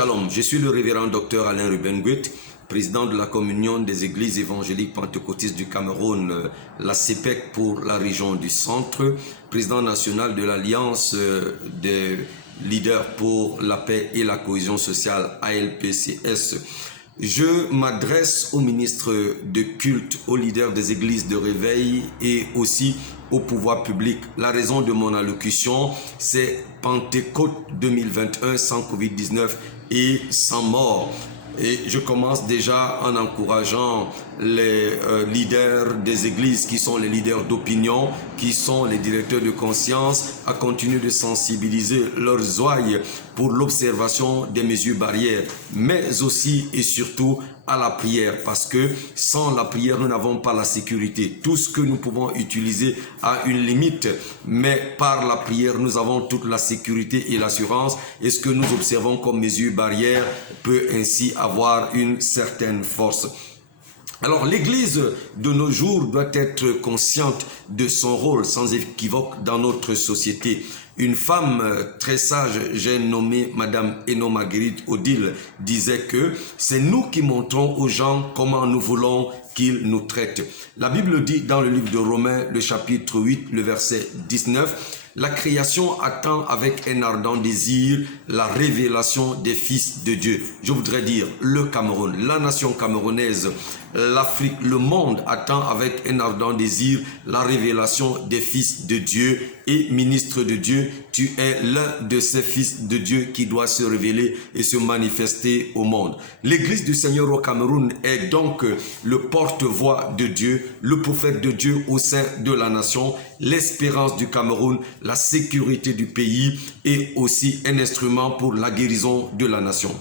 Shalom, je suis le révérend docteur Alain Rubenguet, président de la communion des églises évangéliques pentecôtistes du Cameroun, la CEPEC pour la région du centre, président national de l'Alliance des leaders pour la paix et la cohésion sociale ALPCS. Je m'adresse aux ministres de culte, aux leaders des églises de réveil et aussi au pouvoir public. La raison de mon allocution, c'est Pentecôte 2021 sans Covid-19 et sans mort. Et je commence déjà en encourageant les leaders des églises qui sont les leaders d'opinion, qui sont les directeurs de conscience, à continuer de sensibiliser leurs ouïes pour l'observation des mesures barrières, mais aussi et surtout à la prière, parce que sans la prière, nous n'avons pas la sécurité. Tout ce que nous pouvons utiliser a une limite, mais par la prière, nous avons toute la sécurité et l'assurance, et ce que nous observons comme mesures barrières peut ainsi avoir une certaine force. Alors, l'Église de nos jours doit être consciente de son rôle sans équivoque dans notre société. Une femme très sage, j'ai nommé Madame Eno Marguerite Odile, disait que c'est nous qui montrons aux gens comment nous voulons qu'ils nous traitent. La Bible dit dans le livre de Romains, le chapitre 8, le verset 19, la création attend avec un ardent désir la révélation des fils de Dieu. Je voudrais dire le Cameroun, la nation camerounaise, l'Afrique, le monde attend avec un ardent désir la révélation des fils de Dieu. Et ministre de Dieu, tu es l'un de ces fils de Dieu qui doit se révéler et se manifester au monde. L'Église du Seigneur au Cameroun est donc le porte-voix de Dieu, le prophète de Dieu au sein de la nation, l'espérance du Cameroun, la sécurité du pays et aussi un instrument pour la guérison de la nation.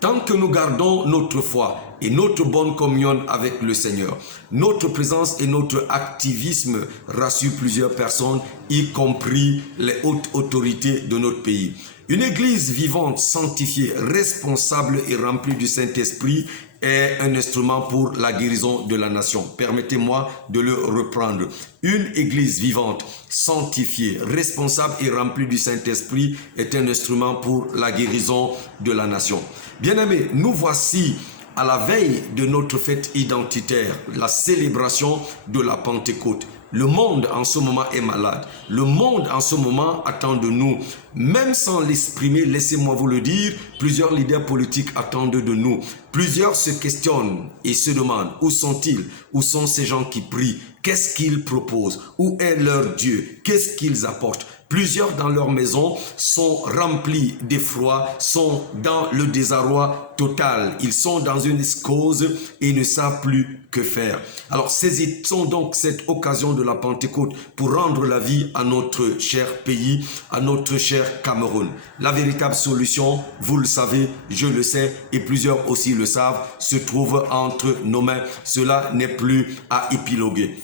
Tant que nous gardons notre foi et notre bonne communion avec le Seigneur, notre présence et notre activisme rassurent plusieurs personnes, y compris les hautes autorités de notre pays. Une église vivante, sanctifiée, responsable et remplie du Saint-Esprit est un instrument pour la guérison de la nation. Permettez-moi de le reprendre. Une église vivante, sanctifiée, responsable et remplie du Saint-Esprit est un instrument pour la guérison de la nation. Bien-aimés, nous voici à la veille de notre fête identitaire, la célébration de la Pentecôte. Le monde en ce moment est malade. Le monde en ce moment attend de nous. Même sans l'exprimer, laissez-moi vous le dire, plusieurs leaders politiques attendent de nous. Plusieurs se questionnent et se demandent où sont-ils? Où sont ces gens qui prient? Qu'est-ce qu'ils proposent? Où est leur Dieu? Qu'est-ce qu'ils apportent? Plusieurs dans leur maison sont remplis d'effroi, sont dans le désarroi total. Ils sont dans une cause et ne savent plus que faire. Alors saisissons donc cette occasion de la Pentecôte pour rendre la vie à notre cher pays, à notre cher Cameroun. La véritable solution, vous le savez, je le sais et plusieurs aussi le savent, se trouve entre nos mains. Cela n'est plus à épiloguer.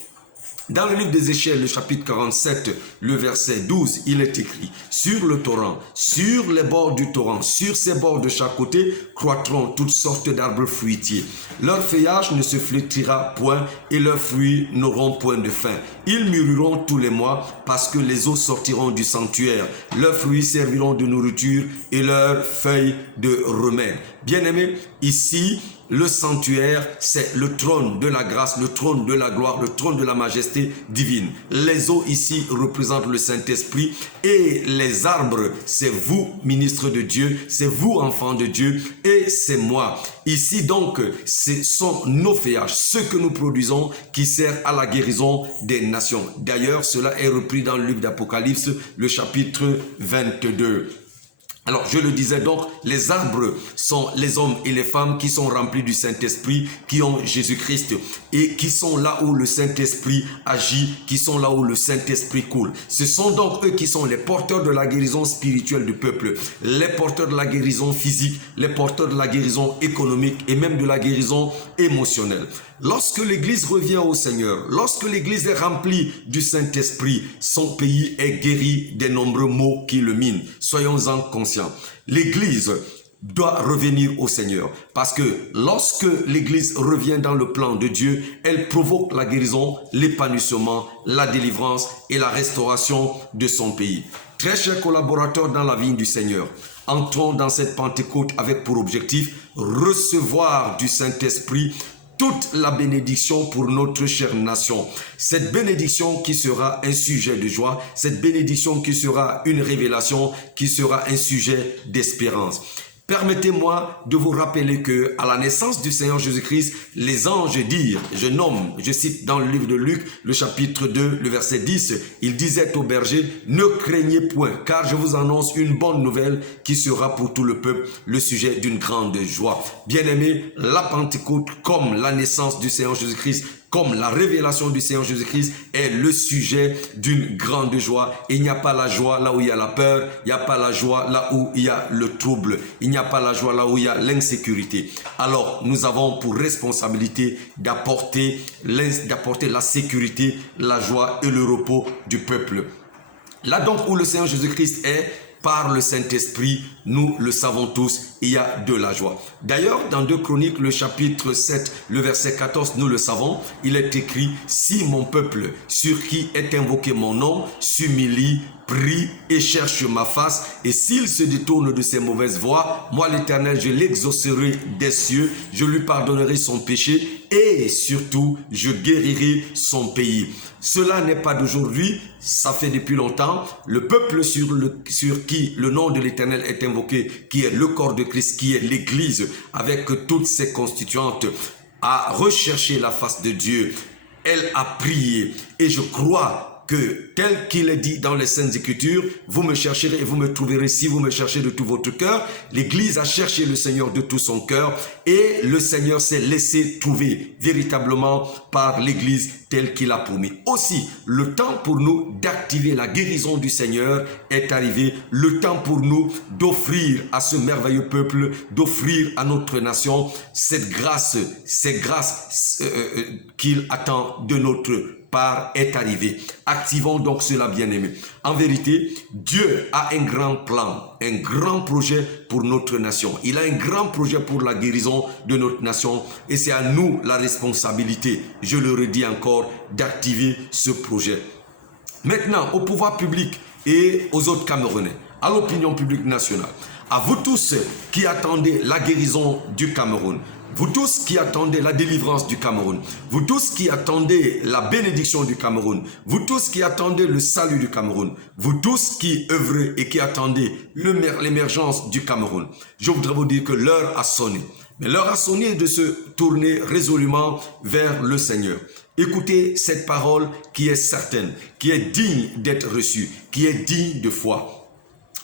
Dans le livre d'Ézéchiel, le chapitre 47, le verset 12, il est écrit « Sur le torrent, sur les bords du torrent, sur ses bords de chaque côté, croîtront toutes sortes d'arbres fruitiers. Leur feuillage ne se flétrira point et leurs fruits n'auront point de fin. Ils mûriront tous les mois parce que les eaux sortiront du sanctuaire. Leurs fruits serviront de nourriture et leurs feuilles de remède. » Bien-aimés, ici, le sanctuaire, c'est le trône de la grâce, le trône de la gloire, le trône de la majesté divine. Les eaux ici représentent le Saint-Esprit et les arbres, c'est vous, ministres de Dieu, c'est vous, enfants de Dieu, et c'est moi. Ici donc, ce sont nos feuillages, ce que nous produisons qui sert à la guérison des nations. D'ailleurs, cela est repris dans le livre d'Apocalypse, le chapitre 22. Alors, je le disais donc, les arbres sont les hommes et les femmes qui sont remplis du Saint-Esprit, qui ont Jésus-Christ et qui sont là où le Saint-Esprit agit, qui sont là où le Saint-Esprit coule. Ce sont donc eux qui sont les porteurs de la guérison spirituelle du peuple, les porteurs de la guérison physique, les porteurs de la guérison économique et même de la guérison émotionnelle. Lorsque l'Église revient au Seigneur, lorsque l'Église est remplie du Saint-Esprit, son pays est guéri des nombreux maux qui le minent. Soyons-en conscients. L'Église doit revenir au Seigneur parce que lorsque l'Église revient dans le plan de Dieu, elle provoque la guérison, l'épanouissement, la délivrance et la restauration de son pays. Très chers collaborateurs dans la vigne du Seigneur, Entrons dans cette Pentecôte avec pour objectif recevoir du Saint-Esprit toute la bénédiction pour notre chère nation. Cette bénédiction qui sera un sujet de joie, cette bénédiction qui sera une révélation, qui sera un sujet d'espérance. Permettez-moi de vous rappeler que à la naissance du Seigneur Jésus-Christ, les anges dirent, je cite dans le livre de Luc, le chapitre 2, le verset 10, ils disaient aux bergers, ne craignez point, car je vous annonce une bonne nouvelle qui sera pour tout le peuple le sujet d'une grande joie. Bien-aimés, la Pentecôte, comme la naissance du Seigneur Jésus-Christ, comme la révélation du Seigneur Jésus-Christ est le sujet d'une grande joie. Il n'y a pas la joie là où il y a la peur, il n'y a pas la joie là où il y a le trouble, il n'y a pas la joie là où il y a l'insécurité. Alors, nous avons pour responsabilité d'apporter la sécurité, la joie et le repos du peuple. Là donc où le Seigneur Jésus-Christ est, par le Saint-Esprit, nous le savons tous, il y a de la joie. D'ailleurs, dans 2 Chroniques, le chapitre 7, le verset 14, nous le savons, il est écrit, « Si mon peuple, sur qui est invoqué mon nom, s'humilie, prie et cherche ma face, et s'il se détourne de ses mauvaises voies, moi l'Éternel, je l'exaucerai des cieux, je lui pardonnerai son péché, et surtout, je guérirai son pays. » Cela n'est pas d'aujourd'hui, ça fait depuis longtemps. Le peuple sur qui le nom de l'Éternel est invoqué, qui est le corps de Christ, qui est l'Église, avec toutes ses constituantes, a recherché la face de Dieu. Elle a prié, et je crois que tel qu'il est dit dans les Saintes Écritures, vous me chercherez et vous me trouverez si vous me cherchez de tout votre cœur. L'Église a cherché le Seigneur de tout son cœur et le Seigneur s'est laissé trouver véritablement par l'Église tel qu'il a promis. Aussi, le temps pour nous d'activer la guérison du Seigneur est arrivé. Le temps pour nous d'offrir à ce merveilleux peuple, d'offrir à notre nation cette grâce qu'il attend de notre part est arrivé. Activons donc cela, bien-aimés. En vérité, Dieu a un grand plan, un grand projet pour notre nation. Il a un grand projet pour la guérison de notre nation et c'est à nous la responsabilité, je le redis encore, d'activer ce projet. Maintenant, au pouvoir public et aux autres Camerounais, à l'opinion publique nationale, à vous tous qui attendez la guérison du Cameroun, vous tous qui attendez la délivrance du Cameroun, vous tous qui attendez la bénédiction du Cameroun, vous tous qui attendez le salut du Cameroun, vous tous qui œuvrez et qui attendez l'émergence du Cameroun, je voudrais vous dire que l'heure a sonné. Mais l'heure a sonné de se tourner résolument vers le Seigneur. Écoutez cette parole qui est certaine, qui est digne d'être reçue, qui est digne de foi.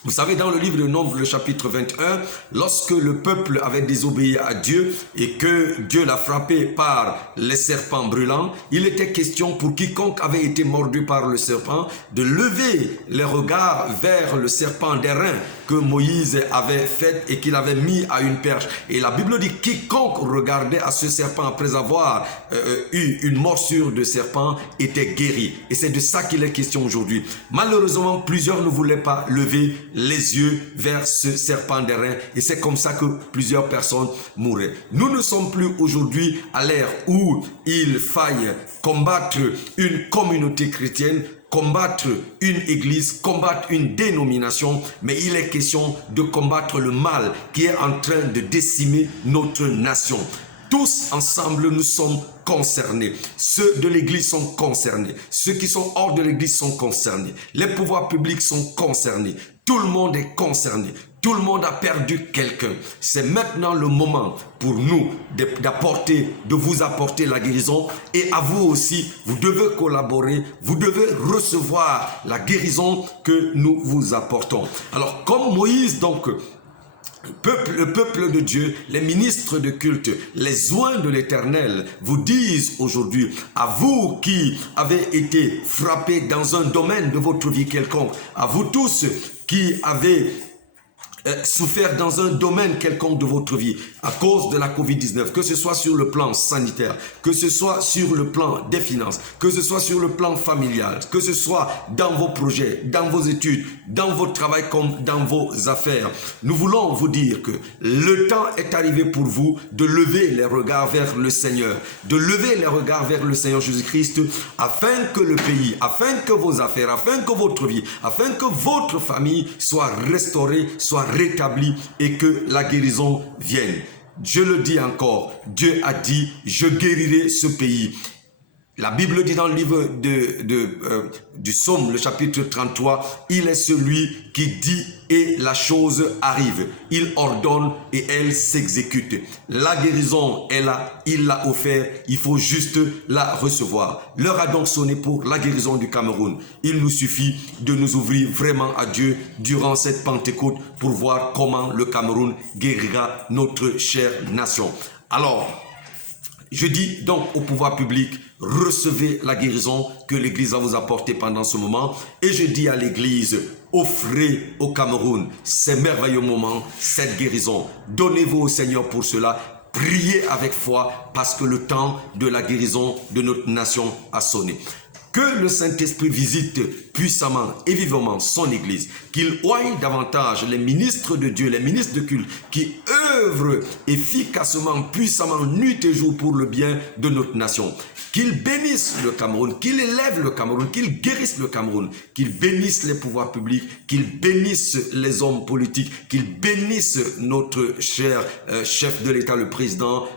Vous savez, dans le livre de Nombres, le chapitre 21, lorsque le peuple avait désobéi à Dieu et que Dieu l'a frappé par les serpents brûlants, il était question pour quiconque avait été mordu par le serpent de lever les regards vers le serpent d'airain que Moïse avait fait et qu'il avait mis à une perche. Et la Bible dit quiconque regardait à ce serpent après avoir eu une morsure de serpent était guéri. Et c'est de ça qu'il est question aujourd'hui. Malheureusement, plusieurs ne voulaient pas lever les yeux vers ce serpent d'airain et c'est comme ça que plusieurs personnes mouraient. Nous ne sommes plus aujourd'hui à l'ère où il faille combattre une communauté chrétienne, combattre une église, combattre une dénomination, mais il est question de combattre le mal qui est en train de décimer notre nation. Tous ensemble, nous sommes concernés. Ceux de l'église sont concernés. Ceux qui sont hors de l'église sont concernés. Les pouvoirs publics sont concernés. Tout le monde est concerné. Tout le monde a perdu quelqu'un. C'est maintenant le moment pour nous de vous apporter la guérison. Et à vous aussi, vous devez collaborer. Vous devez recevoir la guérison que nous vous apportons. Alors, comme Moïse, donc, le peuple de Dieu, les ministres de culte, les oints de l'Éternel vous disent aujourd'hui, à vous qui avez été frappés dans un domaine de votre vie quelconque, à vous tous qui avez souffert dans un domaine quelconque de votre vie à cause de la Covid-19, que ce soit sur le plan sanitaire, que ce soit sur le plan des finances, que ce soit sur le plan familial, que ce soit dans vos projets, dans vos études, dans votre travail comme dans vos affaires. Nous voulons vous dire que le temps est arrivé pour vous de lever les regards vers le Seigneur, de lever les regards vers le Seigneur Jésus-Christ afin que le pays, afin que vos affaires, afin que votre vie, afin que votre famille soit restaurée, soit rétablie et que la guérison vienne. Je le dis encore, Dieu a dit, je guérirai ce pays. La Bible dit dans le livre du Psaume, le chapitre 33, il est celui qui dit et la chose arrive. Il ordonne et elle s'exécute. La guérison est là, il l'a offert, il faut juste la recevoir. L'heure a donc sonné pour la guérison du Cameroun. Il nous suffit de nous ouvrir vraiment à Dieu durant cette Pentecôte pour voir comment le Cameroun guérira notre chère nation. Alors, je dis donc au pouvoir public, recevez la guérison que l'Église va vous apporter pendant ce moment. Et je dis à l'Église, offrez au Cameroun ces merveilleux moments, cette guérison. Donnez-vous au Seigneur pour cela. Priez avec foi parce que le temps de la guérison de notre nation a sonné. Que le Saint-Esprit visite puissamment et vivement son Église, qu'il oie davantage les ministres de Dieu, les ministres de culte, qui œuvrent efficacement, puissamment, nuit et jour pour le bien de notre nation. Qu'il bénisse le Cameroun, qu'il élève le Cameroun, qu'il guérisse le Cameroun, qu'il bénisse les pouvoirs publics, qu'il bénisse les hommes politiques, qu'il bénisse notre cher chef de l'État, le président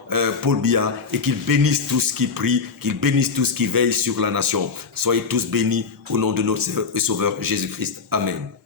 Paul Biya, et qu'il bénisse tous qui prient, qu'il bénisse tous qui veillent sur la nation. Soyez tous bénis au nom de notre Sauveur Jésus-Christ. Amen.